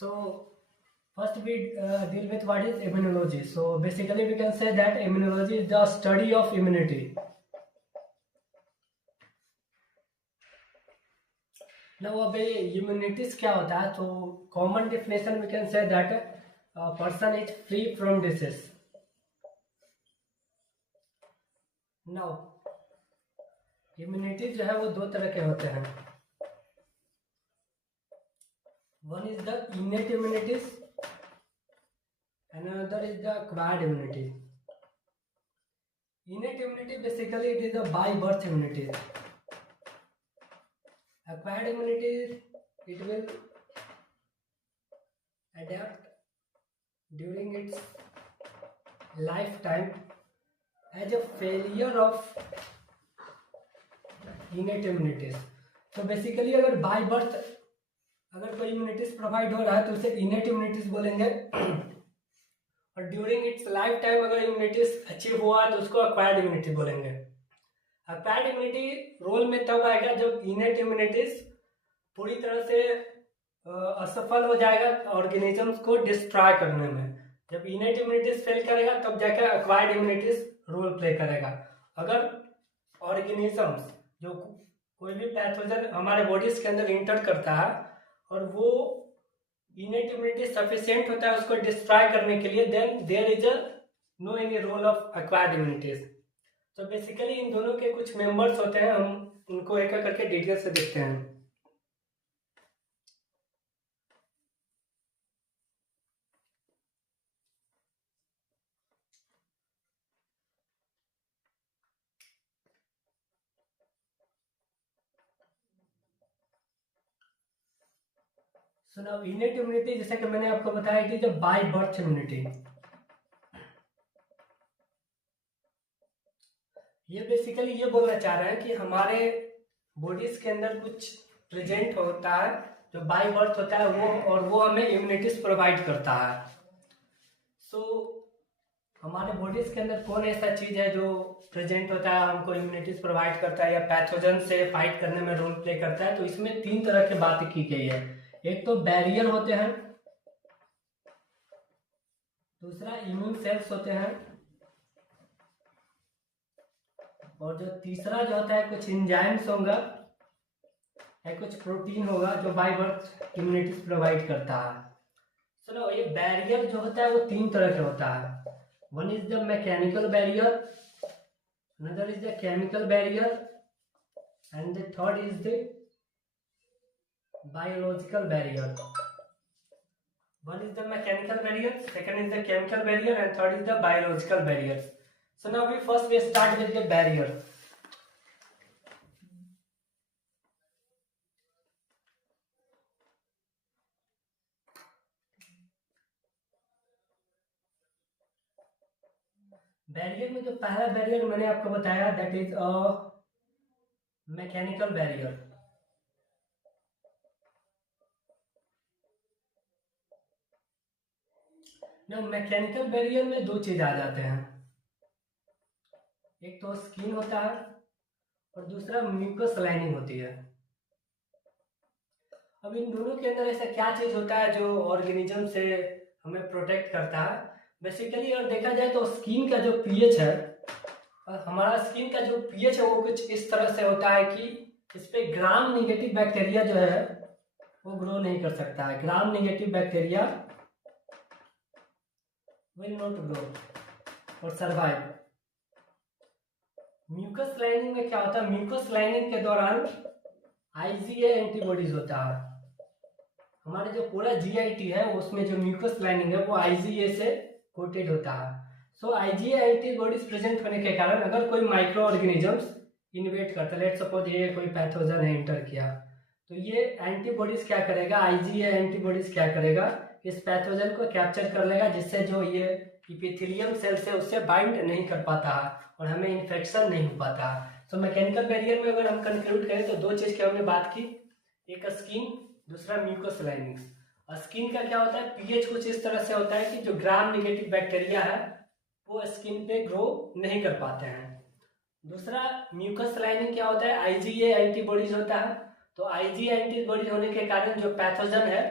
So first we deal with what is immunology. So basically we can say that immunology is the study of immunity. Now अबे immunities क्या होता है? तो common definition we can say that a person is free from disease. Now immunity जो है वो दो तरह के होते हैं. One is the innate immunities and another is the acquired immunity. Innate immunity basically it is a by birth immunity. Acquired immunity it will adapt during its lifetime as a failure of innate immunities. तो basically अगर by birth अगर कोई immunities provide हो रहा है तो उसे इनेट immunities बोलेंगे, और ड्यूरिंग इट्स लाइफ टाइम अगर इम्यूनिटीज अचीव हुआ है तो उसको अक्वायर्ड इम्यूनिटी बोलेंगे. अक्वायर्ड इम्यूनिटी रोल में तब आएगा जब इनेट इम्यूनिटीज पूरी तरह से असफल हो जाएगा ऑर्गेनिजम्स को डिस्ट्रॉय करने में. जब इनेट इम्यूनिटीज फेल करेगा तब जाकर अक्वायर्ड इम्यूनिटीज रोल प्ले करेगा. अगर ऑर्गेनिजम्स जो कोई भी पैथोजन हमारे बॉडीज के अंदर इंटर करता है और वो इनेट इम्यूनिटी सफिशिएंट होता है उसको डिस्ट्रॉय करने के लिए, then there is a no any role of acquired immunities. तो बेसिकली इन दोनों के कुछ मेंबर्स होते हैं, हम उनको एक एक करके डिटेल से देखते हैं. सो नाउ इनेट इम्यूनिटी जैसे कि मैंने आपको बताया कि जो बाय बर्थ इम्यूनिटी, ये बेसिकली ये बोलना चाह रहा है कि हमारे बॉडीज के अंदर कुछ प्रेजेंट होता है जो बाय बर्थ होता है वो, और वो हमें इम्यूनिटीज प्रोवाइड करता है. सो हमारे बॉडीज के अंदर कौन ऐसा चीज है जो प्रेजेंट होता है हमको इम्यूनिटीज प्रोवाइड करता है या पैथोजन से फाइट करने में रोल प्ले करता है? तो इसमें तीन तरह की बातें की गई है. एक तो बैरियर होते हैं, दूसरा इम्यून सेल्स होते हैं, और जो तीसरा जो होता है कुछ एंजाइम्स होगा या कुछ प्रोटीन होगा जो बाय बर्थ इम्यूनिटीज प्रोवाइड करता है. सुनो, ये बैरियर जो होता है वो तीन तरह का होता है. One is the mechanical barrier, another is the chemical barrier, and the third is the biological barrier. One is the mechanical barrier, second is the chemical barrier, and third is the biological barrier. So now we start with the barrier. Barrier में जो पहला barrier मैंने आपको बताया that is a mechanical barrier. ना mechanical barrier में दो चीज आ जाते हैं, एक तो स्किन होता है और दूसरा म्यूकस लाइनिंग होती है. अब इन दोनों के अंदर ऐसा क्या चीज होता है जो ऑर्गेनिज्म से हमें प्रोटेक्ट करता है? बेसिकली अगर देखा जाए तो स्किन का जो पीएच है, हमारा स्किन का जो पीएच है वो कुछ इस तरह से होता है कि इस पे ग्राम नेगेटिव बैक्टीरिया जो है वो ग्रो नहीं कर सकता है. Gram negative bacteria will not grow or survive. Mucus lining में क्या होता है? म्यूकस लाइनिंग के दौरान आईजीए एंटीबॉडीज होता है. हमारे जो पूरा जीआईटी है उसमें जो म्यूकस लाइनिंग है वो आईजीए से कोटेड होता है. सो आईजीए एंटीबॉडीज प्रेजेंट होने के कारण अगर कोई माइक्रो ऑर्गेनिजम्स इन्वेट करता है, लेट्स सपोज ये कोई पैथोजन है इंटर किया, तो ये एंटीबॉडीज क्या करेगा, आईजीए एंटीबॉडीज क्या करेगा, इस पैथोजन को कैप्चर कर लेगा जिससे जो ये इपिथेलियम सेल से उससे बाइंड नहीं कर पाता है और हमें इन्फेक्शन नहीं हो पाता है. तो मैकेनिकल बैरियर में अगर हम कंक्लूड करें तो दो चीज की हमने बात की, एक स्किन, दूसरा म्यूकस लाइनिंग. स्किन का क्या होता है, पीएच कुछ इस तरह से होता है कि जो ग्राम नेगेटिव बैक्टीरिया है वो स्किन पे ग्रो नहीं कर पाते हैं. दूसरा म्यूकस लाइनिंग क्या होता है, आईजीए एंटीबॉडीज होता है. तो आईजीए एंटीबॉडीज होने के कारण जो पैथोजन है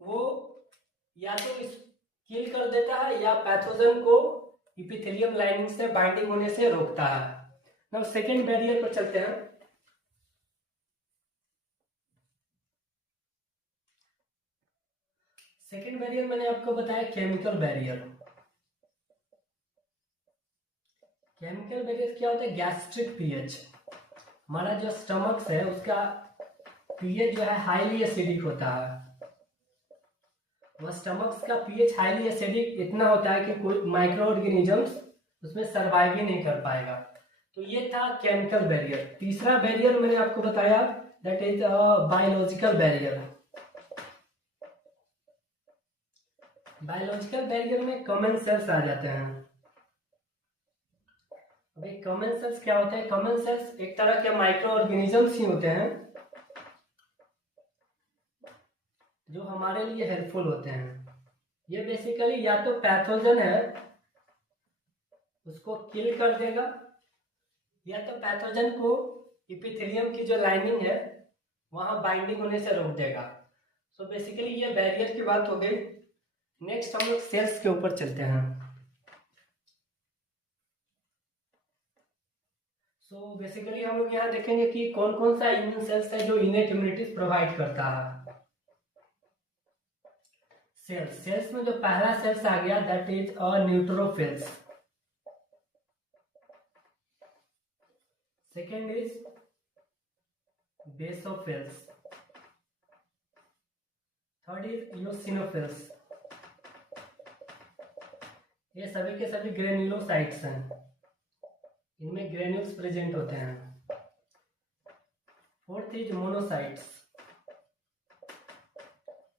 वो या तो किल कर देता है या पैथोजन को इपिथेलियम लाइनिंग से बाइंडिंग होने से रोकता है। अब सेकेंड बैरियर पर चलते हैं। सेकेंड बैरियर मैंने आपको बताया केमिकल बैरियर। केमिकल बैरियर क्या होता है? Gastric pH. हमारा जो स्टमक है उसका पीएच जो है हाईली एसिडिक होता है। वह स्टमक का पीएच हाईली एसिडिक इतना होता है कि कोई माइक्रो ऑर्गेनिजम्स उसमें सर्वाइव ही नहीं कर पाएगा। तो ये था केमिकल बैरियर। तीसरा बैरियर मैंने आपको बताया that is biological barrier. Biological barrier में कॉमन सेल्स आ जाते हैं। अभी कॉमन सेल्स क्या होते हैं? कॉमन सेल्स एक तरह के माइक्रो ऑर्गेनिजम्स ही होते हैं जो हमारे लिए हेल्पफुल होते हैं। ये बेसिकली या तो पैथोजन है उसको किल कर देगा या तो पैथोजन को इपिथेलियम की जो लाइनिंग है वहां बाइंडिंग होने से रोक देगा। सो बेसिकली ये बैरियर की बात हो गई। नेक्स्ट हम लोग सेल्स के ऊपर चलते हैं। सो बेसिकली हम लोग यहाँ देखेंगे कि कौन कौन सा इम्यून सेल्स है जो इनेट इम्यूनिटी प्रोवाइड करता है। सेल्स में जो पहला सेल्स आ गया that is neutrophils. Second is basophils. Third is eosinophils. ये सभी के सभी ग्रेन्युलोसाइट्स हैं, इनमें ग्रेन्यूल्स प्रेजेंट होते हैं। फोर्थ इज मोनोसाइट्स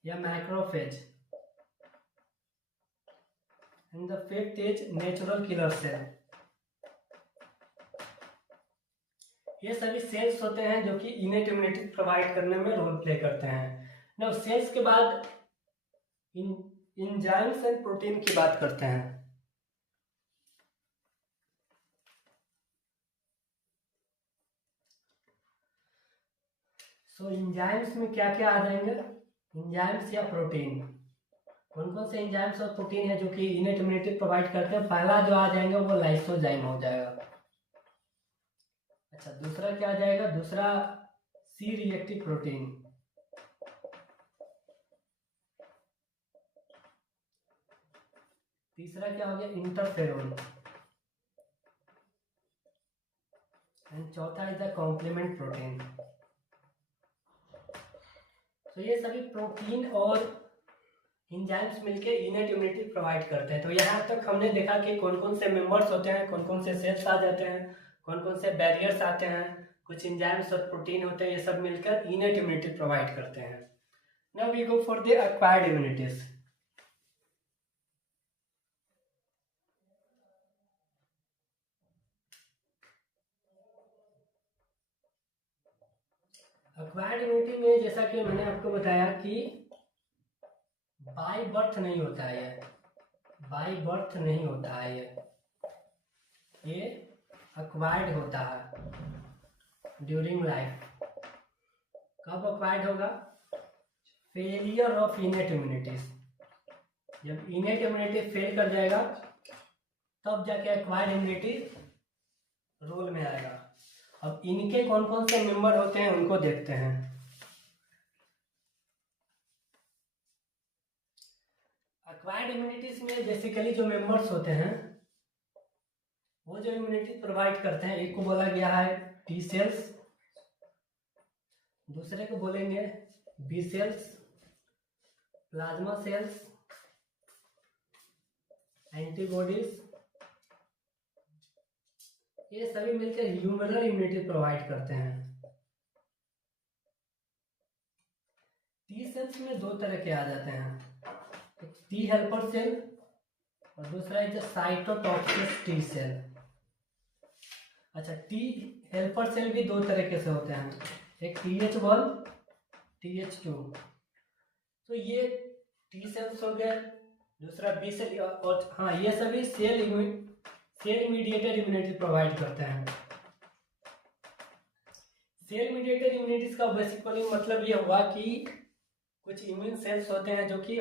या macrophage. And the fifth is natural killer cell. ये सभी सेल्स होते हैं जो कि इनेट इम्यूनिटी प्रोवाइड करने में रोल प्ले करते हैं। नाउ सेल्स के बाद एंजाइम्स एंड प्रोटीन की बात करते हैं। सो एंजाइम्स में क्या क्या आ जाएंगे? एंजाइम्स या प्रोटीन। कौन कौन से एंजाइम्स और प्रोटीन है जो कि इनेट इम्यूनिटी प्रोवाइड करते हैं? पहला जो आ जाएगा वो लाइसोजाइम हो जाएगा। अच्छा, दूसरा क्या आ जाएगा? दूसरा सी रिएक्टिव प्रोटीन। तीसरा क्या हो गया? इंटरफेरोन। एंड चौथा इज द कॉम्प्लीमेंट प्रोटीन। तो ये सभी प्रोटीन और एंजाइम्स मिलके इनेट इम्यूनिटी प्रोवाइड करते हैं। तो यहाँ तक हमने देखा कि कौन कौन से मेंबर्स होते हैं, कौन कौन से सेल्स आ जाते हैं, कौन कौन से बैरियर्स आते हैं, कुछ एंजाइम्स और प्रोटीन होते हैं, ये सब मिलकर इनेट इम्यूनिटी प्रोवाइड करते हैं। Now we go for the acquired immunities. Acquired immunity में जैसा कि मैंने आपको बताया कि बाय बर्थ नहीं होता है, बाय बर्थ नहीं होता है, ये एक्वायर्ड होता है ड्यूरिंग लाइफ। कब एक्वायर्ड होगा? Failure of इनेट immunities. जब इनेट इम्यूनिटी फेल कर जाएगा तब जाके एक्वायर्ड इम्यूनिटी रोल में आएगा। अब इनके कौन कौन से मेंबर होते हैं उनको देखते हैं। एक्वायर्ड इम्यूनिटीज में बेसिकली जो मेंबर्स होते हैं वो जो इम्यूनिटी प्रोवाइड करते हैं, एक को बोला गया है टी सेल्स, दूसरे को बोलेंगे B cells, plasma cells, antibodies. ये सभी मिलकर ह्यूमरल इम्यूनिटी प्रोवाइड करते हैं। टी सेल्स में दो तरह के आ जाते हैं, एक टी हेल्पर सेल और दूसरा है साइटोटॉक्सिस टी सेल। अच्छा, टी हेल्पर सेल भी दो तरीके से होते हैं, एक TH1 TH2। तो ये टी सेल्स हो गए, दूसरा बी सेल, और हाँ ये सभी सेल मीडिएटेड इम्यूनिटी प्रोवाइड करते हैं। सेल मीडिएटेड इम्यूनिटीज का बेसिकली मतलब ये हुआ कि कुछ इम्यून सेल्स होते हैं जो कि